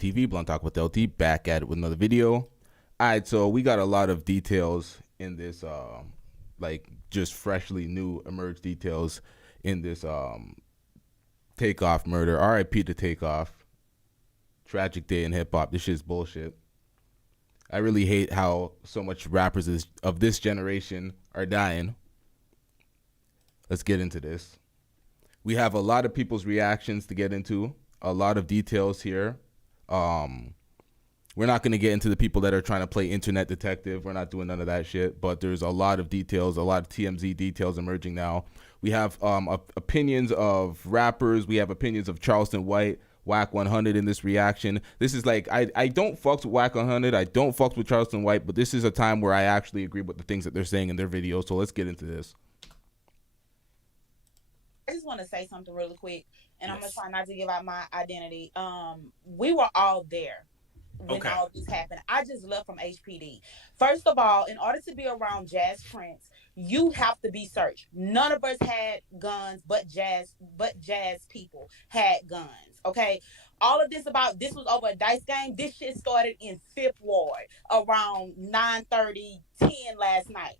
LTTV, Blunt Talk with LT, back at it with another video. Alright, so we got a lot of details in this, like just freshly new emerged details in this Takeoff murder. RIP to Takeoff. Tragic day in hip hop. This shit's bullshit. I really hate how so much rappers of this generation are dying. Let's get into this. We have a lot of people's reactions to get into. A lot of details here. We're not going to get into the people that are trying to play internet detective. We're not doing none of that shit. But there's a lot of details, a lot of TMZ details emerging now. We have opinions of rappers. We have opinions of Charleston White, Wack 100 in this reaction. This is like, I don't fucks with Wack 100. I don't fucks with Charleston White. But this is a time where I actually agree with the things that they're saying in their videos. So let's get into this. I just want to say something really quick. And I'm going to try not to give out my identity. We were all there when all this happened. I just left from HPD. First of all, in order to be around Jazz Prince, you have to be searched. None of us had guns, but jazz people had guns. Okay. All of this was over a dice game. This shit started in 5th Ward around 9:30, 10 last night.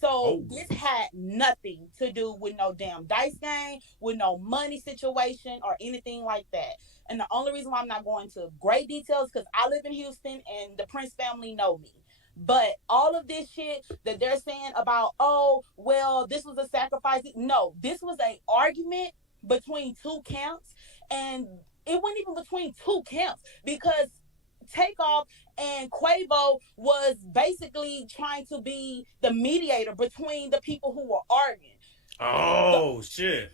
So this had nothing to do with no damn dice game, with no money situation or anything like that. And the only reason why I'm not going to great details because I live in Houston and the Prince family know me. But all of this shit that they're saying about, oh, well, this was a sacrifice. No, this was an argument between two camps. And it wasn't even between two camps because Takeoff and Quavo was basically trying to be the mediator between the people who were arguing. Oh, shit.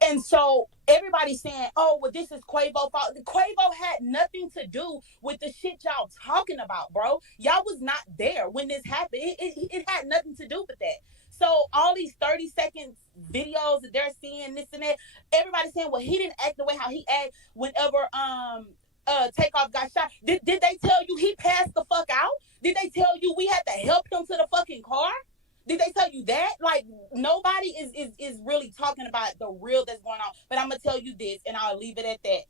And so everybody's saying, oh, well, this is Quavo's fault. Quavo had nothing to do with the shit y'all talking about, bro. Y'all was not there when this happened. It had nothing to do with that. So all these 30-second videos that they're seeing, this and that, everybody's saying, well, he didn't act the way how he acted whenever Takeoff got shot. Did they tell you he passed the fuck out? Did they tell you we had to help him to the fucking car? Did they tell you that? Like, nobody is really talking about the real that's going on. But I'm going to tell you this, and I'll leave it at that.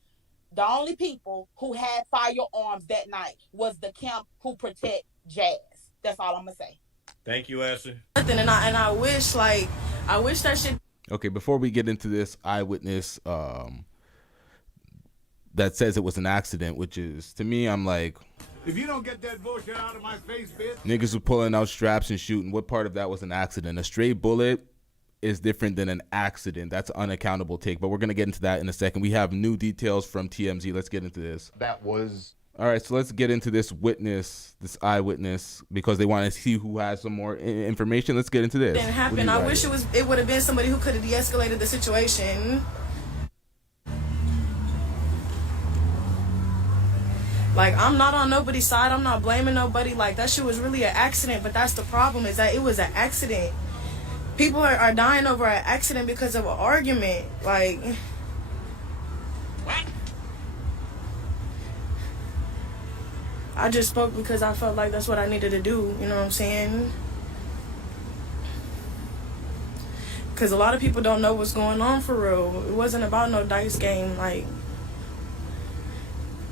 The only people who had firearms that night was the camp who protect Jazz. That's all I'm going to say. Thank you, Ashley. And I wish that shit. Okay, before we get into this eyewitness that says it was an accident, which is, to me, I'm like, if you don't get that bullshit out of my face, bitch. Niggas were pulling out straps and shooting. What part of that was an accident? A stray bullet is different than an accident. That's an unaccountable take, but we're going to get into that in a second. We have new details from TMZ. Let's get into this. That was... All right, so let's get into this witness, this eyewitness, because they want to see who has some more information. Let's get into this. It didn't happen. I wish it would have been somebody who could have de-escalated the situation. Like, I'm not on nobody's side. I'm not blaming nobody. Like, that shit was really an accident. But that's the problem, is that it was an accident. People are dying over an accident because of an argument. Like, What? I just spoke because I felt like that's what I needed to do. You know what I'm saying? Because a lot of people don't know what's going on for real. It wasn't about no dice game. Like,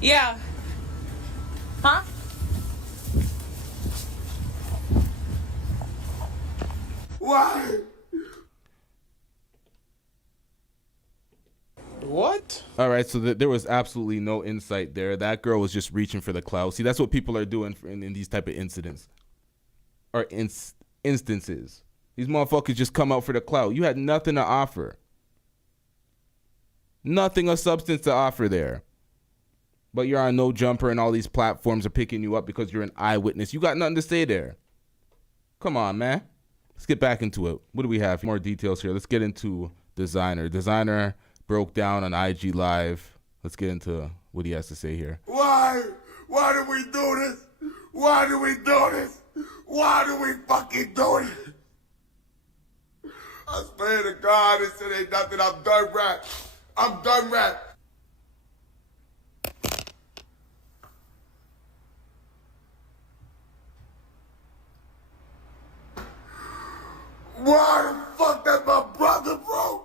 yeah. Huh? Why? What? All right, so there was absolutely no insight there. That girl was just reaching for the clout. See, that's what people are doing in these type of incidents or instances. These motherfuckers just come out for the clout. You had nothing to offer. Nothing of substance to offer there. But you're on No Jumper and all these platforms are picking you up because you're an eyewitness. You got nothing to say there. Come on, man. Let's get back into it. What do we have? More details here. Let's get into Desiigner. Desiigner broke down on IG Live. Let's get into what he has to say here. Why? Why do we do this? Why do we do this? Why do we fucking do it? I swear to God, this shit ain't nothing. I'm done rap. I'm done rap. Why the fuck that's my brother, bro?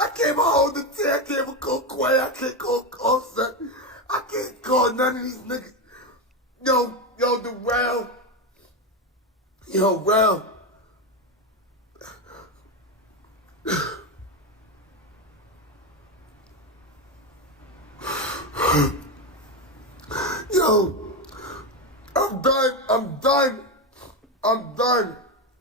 I can't hold the tear, I can't even call Quay, I can't call Offset, I can't call none The round. Yo, round. Yo, I'm done.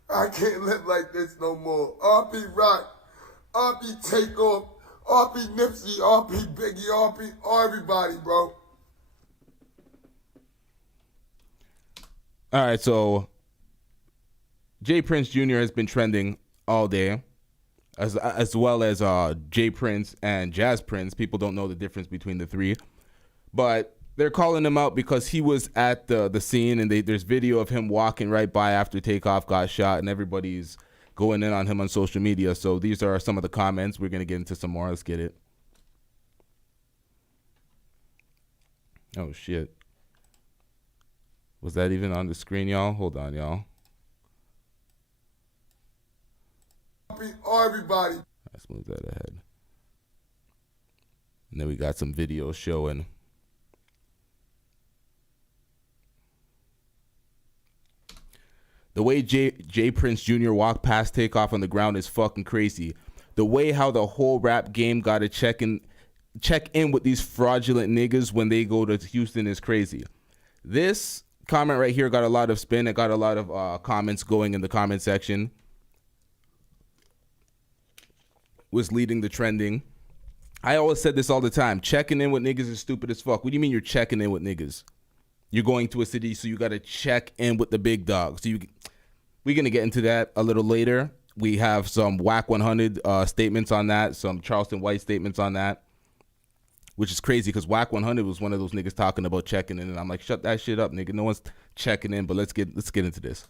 I can't live like this no more. RP Rock, RP Takeoff, RP Nipsey, RP Biggie, RP everybody, bro. All right, so J Prince Jr. has been trending all day, as well as J Prince and Jazz Prince. People don't know the difference between the three, but they're calling him out because he was at the scene, and there's video of him walking right by after Takeoff got shot, and everybody's going in on him on social media. So these are some of the comments. We're going to get into some more. Let's get it. Oh, shit. Was that even on the screen, y'all? Hold on, y'all. Everybody. Let's move that ahead. And then we got some videos showing. The way J Prince Jr. walked past Takeoff on the ground is fucking crazy. The way how the whole rap game got to check in with these fraudulent niggas when they go to Houston is crazy. This comment right here got a lot of spin. It got a lot of comments going in the comment section. Was leading the trending. I always said this all the time. Checking in with niggas is stupid as fuck. What do you mean you're checking in with niggas? You're going to a city, so you got to check in with the big dogs. So we're going to get into that a little later. We have some Wack 100 statements on that, some Charleston White statements on that, which is crazy because Wack 100 was one of those niggas talking about checking in, and I'm like, shut that shit up, nigga. No one's checking in, but let's get into this.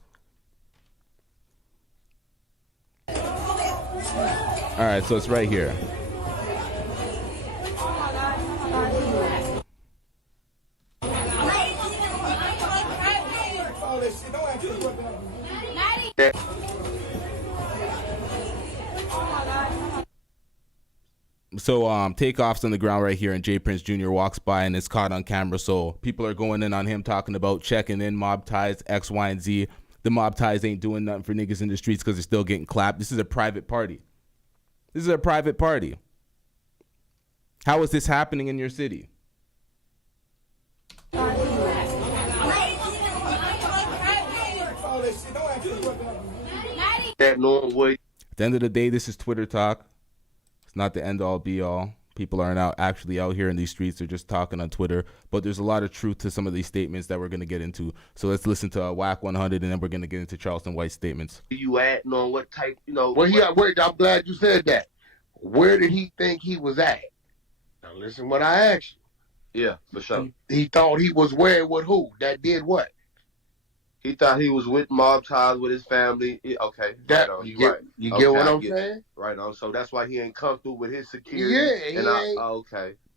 All right, so it's right here. So Takeoff's on the ground right here, and J Prince Jr. walks by and it's caught on camera. So people are going in on him talking about checking in, mob ties, X, Y, and Z. The mob ties ain't doing nothing for niggas in the streets because they're still getting clapped. This is a private party. This is a private party. How is this happening in your city? At the end of the day, this is Twitter talk. It's not the end all be all. People aren't actually out here in these streets. They're just talking on Twitter. But there's a lot of truth to some of these statements that we're going to get into. So let's listen to Wack 100, and then we're going to get into Charleston White statements. You at on what type, Well, I'm glad you said that. Where did he think he was at? Now listen what I asked you. Yeah, for sure. He thought he was where with who? That did what? He thought he was with mob ties with his family. Okay, that, right on. You get what I'm saying? Right on. So that's why he ain't come through with his security. Yeah,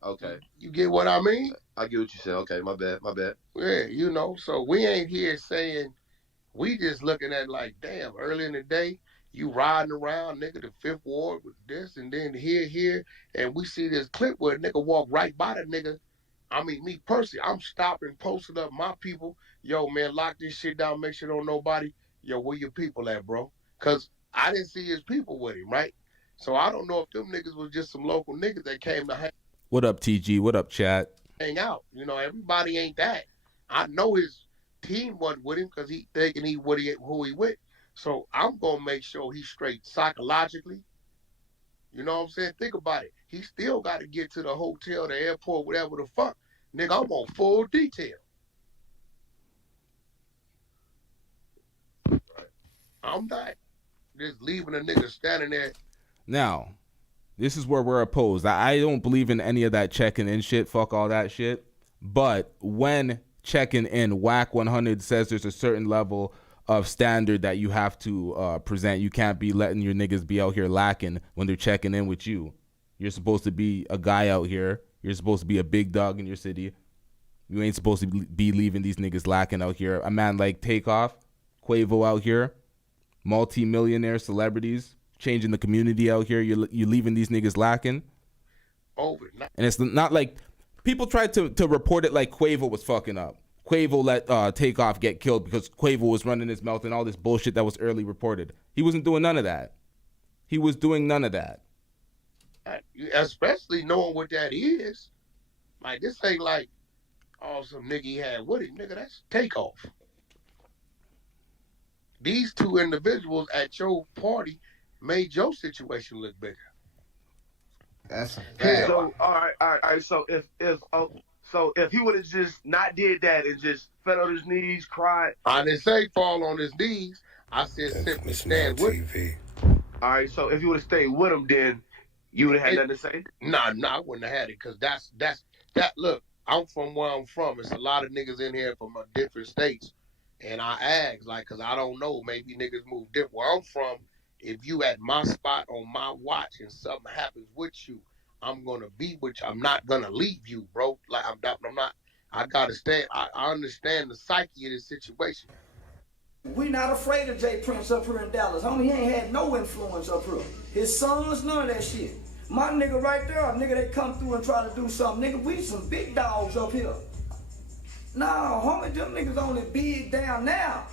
okay. You get what I mean? I get what you're saying. Okay, my bad. Yeah, so we ain't here saying, we just looking at like, damn, early in the day, you riding around, nigga, the Fifth Ward with this, and then here, and we see this clip where a nigga walk right by the nigga. I mean, me personally, I'm stopping, posting up my people. Yo, man, lock this shit down, make sure don't nobody. Yo, where your people at, bro? Because I didn't see his people with him, right? So I don't know if them niggas was just some local niggas that came to hang. What up, TG? What up, chat? Hang out. You know, everybody ain't that. I know his team wasn't with him because he thinking who he with. So I'm going to make sure he's straight psychologically. You know what I'm saying? Think about it. He still got to get to the hotel, the airport, whatever the fuck. Nigga, I'm on full detail. I'm not just leaving a nigga standing there. Now, this is where we're opposed. I don't believe in any of that checking in shit. Fuck all that shit. But when checking in, Wack 100 says there's a certain level of standard that you have to present. You can't be letting your niggas be out here lacking when they're checking in with you. You're supposed to be a guy out here. You're supposed to be a big dog in your city. You ain't supposed to be leaving these niggas lacking out here. A man like Takeoff, Quavo out here, multi-millionaire celebrities, changing the community out here. You're leaving these niggas lacking. Over. And it's not like people tried to report it like Quavo was fucking up. Quavo let Takeoff get killed because Quavo was running his mouth and all this bullshit that was early reported. He wasn't doing none of that. He was doing none of that. Especially knowing what that is. Like, this ain't like, oh, some nigga he had with him. Nigga, that's Takeoff. These two individuals at your party made your situation look bigger. That's So all right. So if he would have just not did that and just fell on his knees, cried. I didn't say fall on his knees. I said simply stand with him. All right. So if you would have stayed with him, then you would have had nothing to say. Nah, I wouldn't have had it because that. Look, I'm from where I'm from. It's a lot of niggas in here from different states, and I ask like, cause I don't know. Maybe niggas move different. Where I'm from, if you at my spot on my watch and something happens with you, I'm gonna be with you. I'm not gonna leave you, bro. Like I'm not. I gotta stand. I understand the psyche of this situation. We not afraid of Jay Prince up here in Dallas. Homie, he ain't had no influence up here. His sons, none of that shit. My nigga right there, a nigga that come through and try to do something. Nigga, we some big dogs up here. Nah, homie, them niggas only big down now.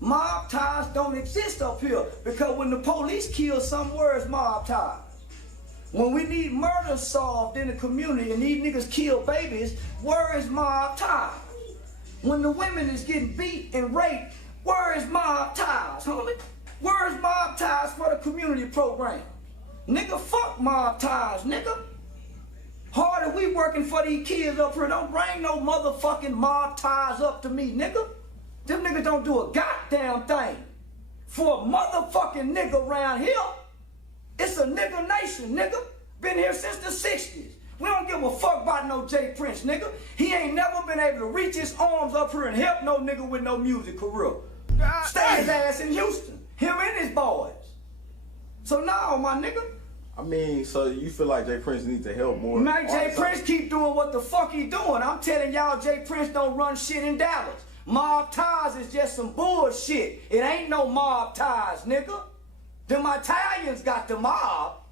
Mob ties don't exist up here because when the police kill some, where's mob ties? When we need murder solved in the community and these niggas kill babies, where is mob ties? When the women is getting beat and raped, where is mob ties, homie? Where is mob ties for the community program? Nigga, fuck mob ties, nigga. Harder we working for these kids up here. Don't bring no motherfucking mob ties up to me, nigga. Them niggas don't do a goddamn thing. For a motherfucking nigga around here, it's a nigga nation, nigga. Been here since the 60s. We don't give a fuck about no Jay Prince, nigga. He ain't never been able to reach his arms up here and help no nigga with no music career. Stay his ass in Houston. Him and his boys. So now, my nigga. I mean, so you feel like Jay Prince needs to help more? Man, Jay Prince keep doing what the fuck he doing. I'm telling y'all, Jay Prince don't run shit in Dallas. Mob ties is just some bullshit. It ain't no mob ties, nigga. Them Italians got the mob.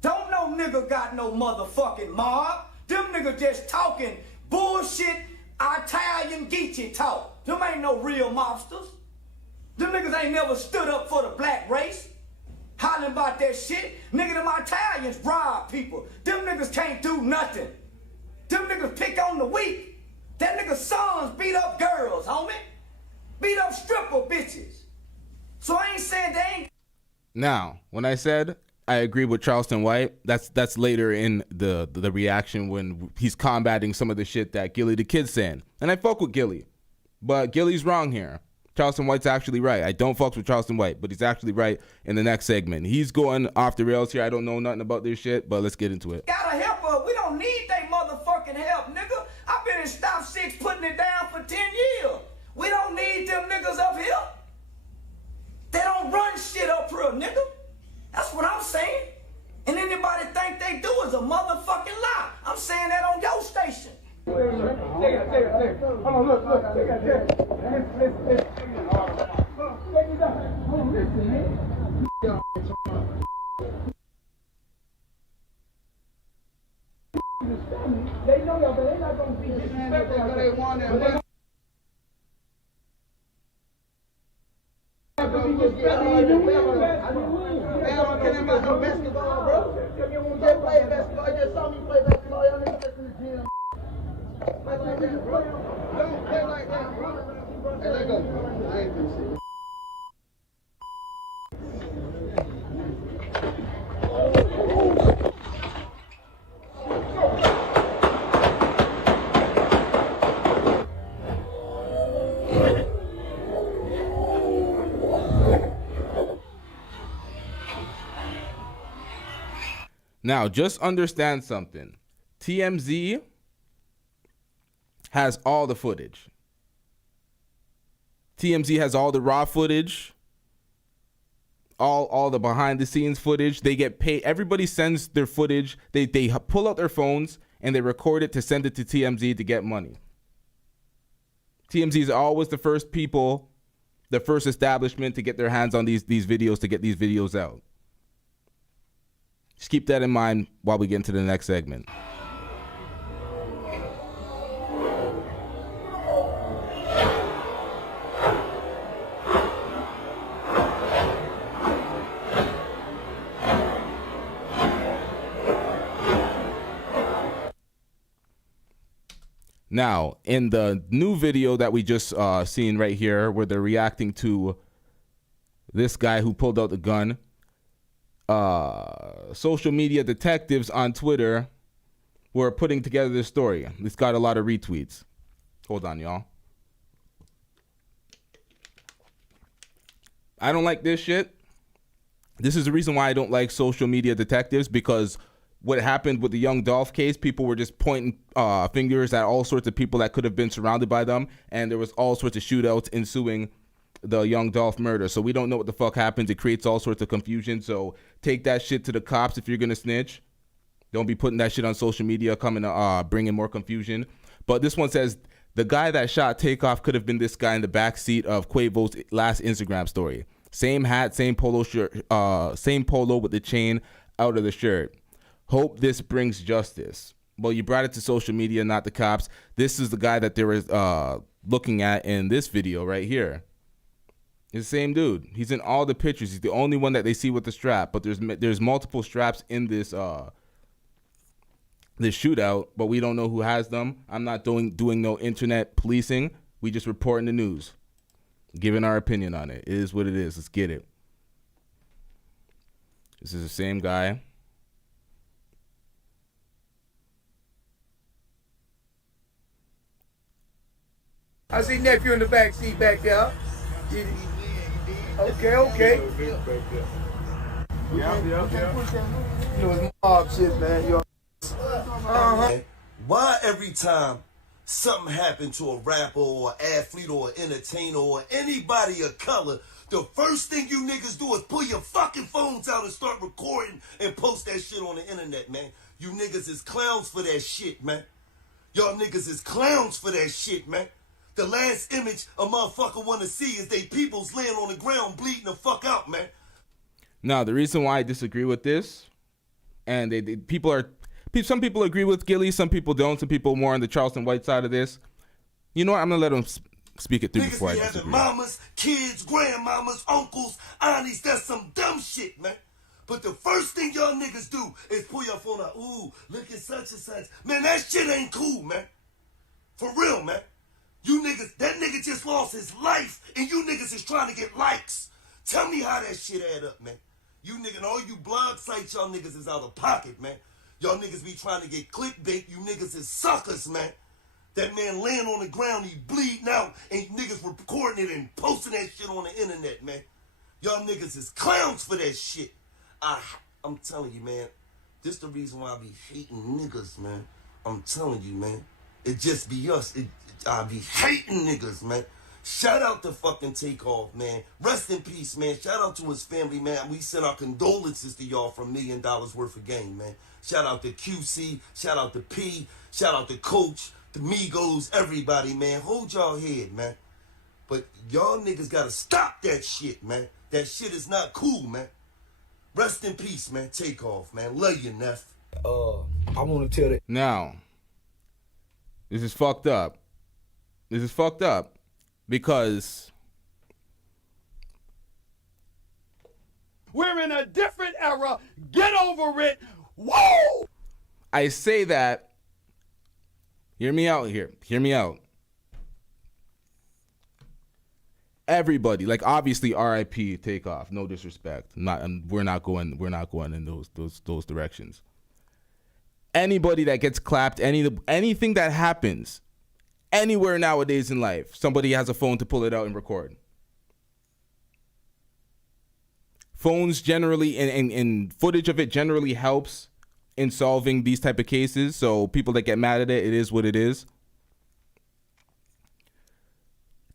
Don't no nigga got no motherfucking mob. Them niggas just talking bullshit Italian Geechee talk. Them ain't no real mobsters. Them niggas ain't never stood up for the black race. Hollering about that shit. Nigga, them Italians bribe people. Them niggas can't do nothing. Them niggas pick on the weak. That nigga's sons beat up girls, homie. Beat up stripper bitches. So I ain't saying they ain't. Now, when I said I agree with Charleston White, that's later in the reaction when he's combating some of the shit that Gillie the Kid's saying. And I fuck with Gillie, but Gillie's wrong here. Charleston White's actually right. I don't fuck with Charleston White, but he's actually right in the next segment. He's going off the rails here. I don't know nothing about this shit, but let's get into it. Gotta help us. We don't need they motherfucking help, nigga. I've been in Stop 6 putting it down for 10 years. We don't need them niggas up here. They don't run shit up here, nigga. That's what I'm saying. And anybody think they do is a motherfucking lie. I'm saying that on your station. Hold on, look. Listen. Take it down. Hold on, listen, man. They know y'all, but they're not gonna be disrespectful. They want it. Basketball, bro. Just play basketball. Just saw me play basketball. Y'all niggas in the gym. Play like that, bro. Don't play like that, bro. Hey, let go. I ain't finna shit. Now, just understand something. TMZ has all the footage. TMZ has all the raw footage, all the behind the scenes footage. They get paid. Everybody sends their footage. They pull out their phones and they record it to send it to TMZ to get money. TMZ is always the first people, the first establishment to get their hands on these videos, to get these videos out. Just keep that in mind while we get into the next segment. Now, in the new video that we just seen right here, where they're reacting to this guy who pulled out the gun, social media detectives on Twitter were putting together this story. It's got a lot of retweets. Hold on, y'all. I don't like this shit. This is the reason why I don't like social media detectives, because what happened with the Young Dolph case, people were just pointing fingers at all sorts of people that could have been surrounded by them, and there was all sorts of shootouts ensuing the Young Dolph murder. So we don't know what the fuck happens. It creates all sorts of confusion. So take that shit to the cops if you're gonna snitch. Don't be putting that shit on social media, coming to bring in more confusion. But this one says the guy that shot Takeoff could have been this guy in the back seat of Quavo's last Instagram story. Same hat, same polo shirt, same polo with the chain out of the shirt. Hope this brings justice. Well, you brought it to social media, not the cops. This is the guy that they were looking at in this video right here. It's the same dude. He's in all the pictures. He's the only one that they see with the strap. But there's multiple straps in this this shootout, but we don't know who has them. I'm not doing no internet policing. We just reporting the news, giving our opinion on it. It is what it is. Let's get it. This is the same guy. I see nephew in the back seat back there. Okay. Yeah. You know, it's mob shit, man. Why every time something happened to a rapper or an athlete or an entertainer or anybody of color, the first thing you niggas do is pull your fucking phones out and start recording and post that shit on the internet, man? You niggas is clowns for that shit, man. Y'all niggas is clowns for that shit, man. The last image a motherfucker want to see is they peoples laying on the ground bleeding the fuck out, man. Now, the reason why I disagree with this, and some people agree with Gillie, some people don't, some people more on the Charleston white side of this. You know what? I'm going to let them speak it through niggas before I having disagree. mamas, kids, grandmamas, uncles, aunties. That's some dumb shit, man. But the first thing y'all niggas do is pull your phone out. Ooh, look at such and such. Man, that shit ain't cool, man. For real, man. You niggas, that nigga just lost his life, and you niggas is trying to get likes. Tell me how that shit add up, man. You niggas, all you blog sites, y'all niggas is out of pocket, man. Y'all niggas be trying to get clickbait. You niggas is suckers, man. That man laying on the ground, he bleeding out, and niggas recording it and posting that shit on the internet, man. Y'all niggas is clowns for that shit. I'm telling you, man. This the reason why I be hating niggas, man. I'm telling you, man. It just be us. I be hating niggas, man. Shout out to fucking Takeoff, man. Rest in peace, man. Shout out to his family, man. We send our condolences to y'all for $1 million worth of game, man. Shout out to QC. Shout out to P. Shout out to Coach, the Migos, everybody, man. Hold y'all head, man. But y'all niggas gotta stop that shit, man. That shit is not cool, man. Rest in peace, man. Takeoff, man. Love you, Neff. I want to tell that. Now, this is fucked up. This is fucked up because we're in a different era. Get over it. Whoa! I say that. Hear me out here. Hear me out. Everybody, like obviously RIP Takeoff, no disrespect. We're not going in those directions. Anybody that gets clapped, anything that happens anywhere nowadays in life, somebody has a phone to pull it out and record. Phones generally and footage of it generally helps in solving these type of cases. So people that get mad at it, it is what it is.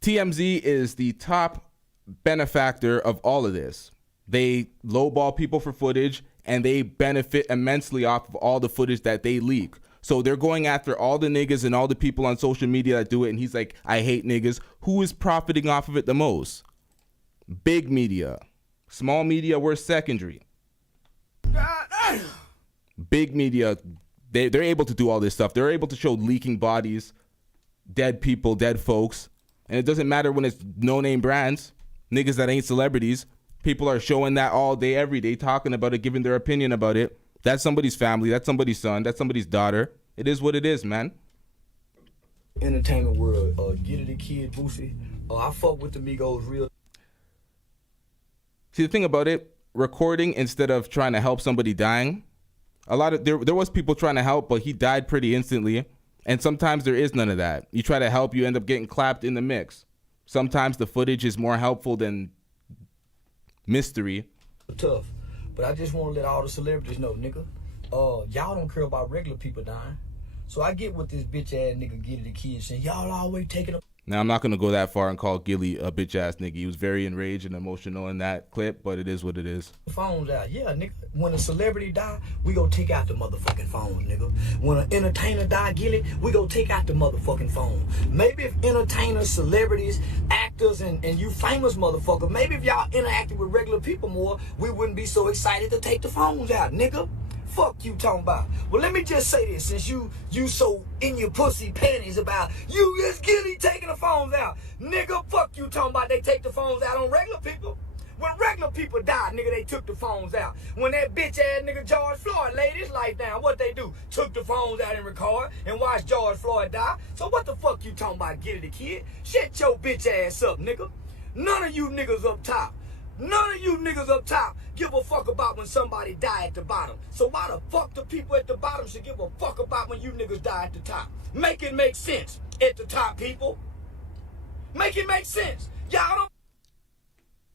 TMZ is the top benefactor of all of this. They lowball people for footage, and they benefit immensely off of all the footage that they leak. So they're going after all the niggas and all the people on social media that do it, and he's like, I hate niggas. Who is profiting off of it the most? Big media. Small media, we're secondary. Big media, they're able to do all this stuff. They're able to show leaking bodies, dead people, dead folks. And it doesn't matter when it's no-name brands, niggas that ain't celebrities. People are showing that all day, every day, talking about it, giving their opinion about it. That's somebody's family. That's somebody's son. That's somebody's daughter. It is what it is, man. entertainment world. Gillie the Kid, Boosie. I fuck with the Migos real. See, the thing about it, recording instead of trying to help somebody dying, a lot of there was people trying to help, but he died pretty instantly. And sometimes there is none of that. You try to help, you end up getting clapped in the mix. Sometimes the footage is more helpful than mystery. Tough, but I just want to let all the celebrities know, nigga. Y'all don't care about regular people dying. So I get what this bitch ass nigga Gillie the Kid saying. Y'all always taking a. Now, I'm not going to go that far and call Gillie a bitch-ass nigga. He was very enraged and emotional in that clip, but it is what it is. Phones out. Yeah, nigga. When a celebrity die, we go take out the motherfucking phones, nigga. When an entertainer die, Gillie, we go take out the motherfucking phone. Maybe if entertainers, celebrities, actors, and you famous motherfucker, maybe if y'all interacted with regular people more, we wouldn't be so excited to take the phones out, nigga. Fuck you talking about. Well, let me just say this, since you so in your pussy panties about you is Gillie taking the phones out. Nigga, fuck you talking about they take the phones out on regular people. When regular people died, nigga, they took the phones out. When that bitch ass nigga George Floyd laid his life down, what they do? Took the phones out and record and watched George Floyd die. So what the fuck you talking about, Gillie the Kid? Shut your bitch ass up, nigga. None of you niggas up top. None of you niggas up top give a fuck about when somebody die at the bottom. So why the fuck the people at the bottom should give a fuck about when you niggas die at the top? Make it make sense at the top, people. Make it make sense. Y'all don't.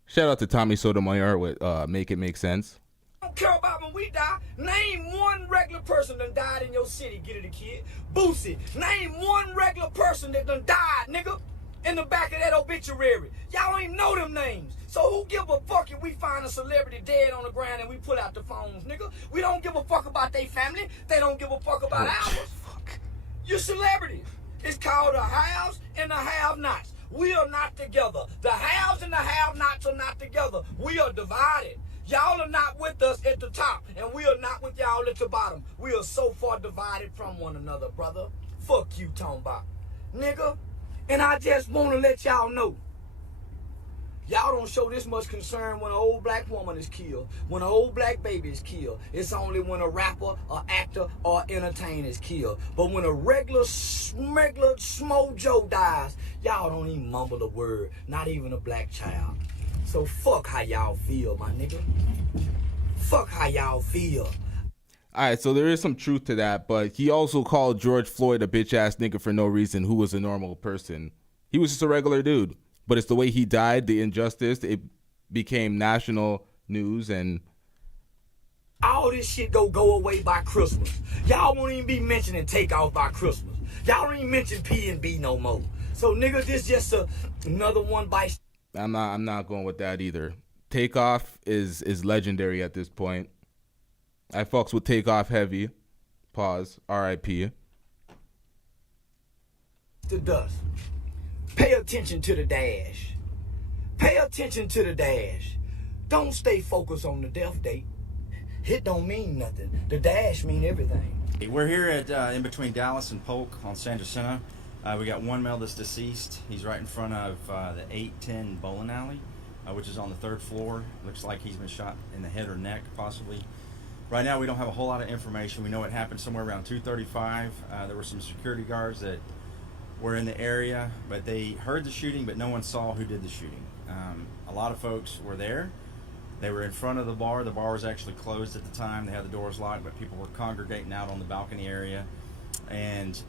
Shout out to Tommy Sotomayor with Make It Make Sense. Don't care about when we die. Name one regular person that died in your city, Gillie the Kid. Boosie, name one regular person that done died, nigga, in the back of that obituary. Y'all don't even know them names. So who give a fuck if we find a celebrity dead on the ground and we pull out the phones, nigga? We don't give a fuck about their family. They don't give a fuck about ours. Fuck. You're celebrities. It's called the haves and the have-nots. We are not together. The haves and the have-nots are not together. We are divided. Y'all are not with us at the top, and we are not with y'all at the bottom. We are so far divided from one another, brother. Fuck you talking about, nigga. And I just want to let y'all know, y'all don't show this much concern when an old black woman is killed, when an old black baby is killed. It's only when a rapper, an actor, or entertainer is killed. But when a regular Smo Joe dies, y'all don't even mumble a word, not even a black child. So fuck how y'all feel, my nigga. Fuck how y'all feel. All right, so there is some truth to that, but he also called George Floyd a bitch-ass nigga for no reason, who was a normal person. He was just a regular dude. But it's the way he died, the injustice, it became national news, and all this shit go away by Christmas. Y'all won't even be mentioning Takeoff by Christmas. Y'all don't even mention P&B no more. So nigga, this just another one by. I'm not going with that either. Takeoff is legendary at this point. I fucks with Takeoff heavy. Pause. R.I.P. The dust. Pay attention to the dash. Pay attention to the dash. Don't stay focused on the death date. It don't mean nothing. The dash mean everything. We're here at in between Dallas and Polk on San Jacinto. We got one male that's deceased. He's right in front of the 810 bowling alley, which is on the 3rd floor. Looks like he's been shot in the head or neck, possibly. Right now, we don't have a whole lot of information. We know it happened somewhere around 2:35. There were some security guards that were in the area, but they heard the shooting, but no one saw who did the shooting. A lot of folks were there. They were in front of the bar. The bar was actually closed at the time. They had the doors locked, but people were congregating out on the balcony area, and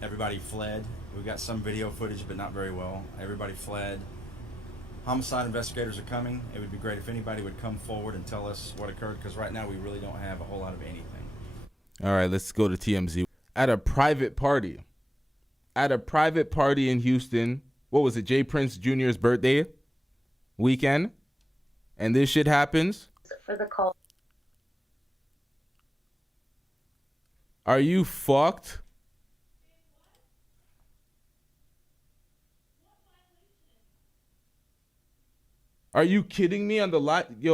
everybody fled. We've got some video footage, but not very well. Everybody fled. Homicide investigators are coming. It would be great if anybody would come forward and tell us what occurred, because right now we really don't have a whole lot of anything. All right, let's go to TMZ. At a private party in Houston, what was it, Jay Prince Jr.'s birthday weekend, and this shit happens. For the call. Are you fucked? Are you kidding me on the lot? Yo,